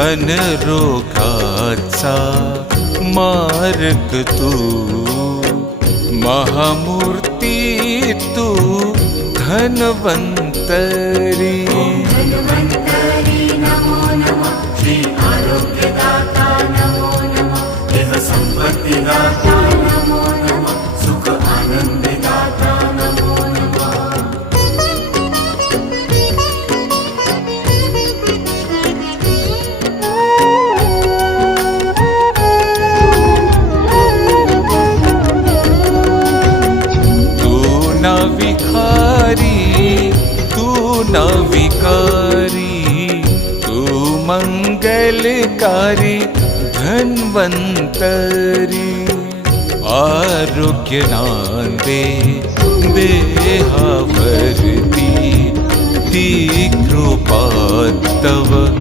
अनरोगाचा मार्ग तू, महामूर्ती तू धन्वन्तरी। धन्वन्तरी नमो नमः, श्री आरोग्यदाता नमो नमः, देह संपत्तिदाता नमो नमः, सुख आनंददाता नमो नमः। तू न विकारी, तू मंगलकारी धन्वन्तरी। आरोग्य नांदे देहावरती, ती कृपा तव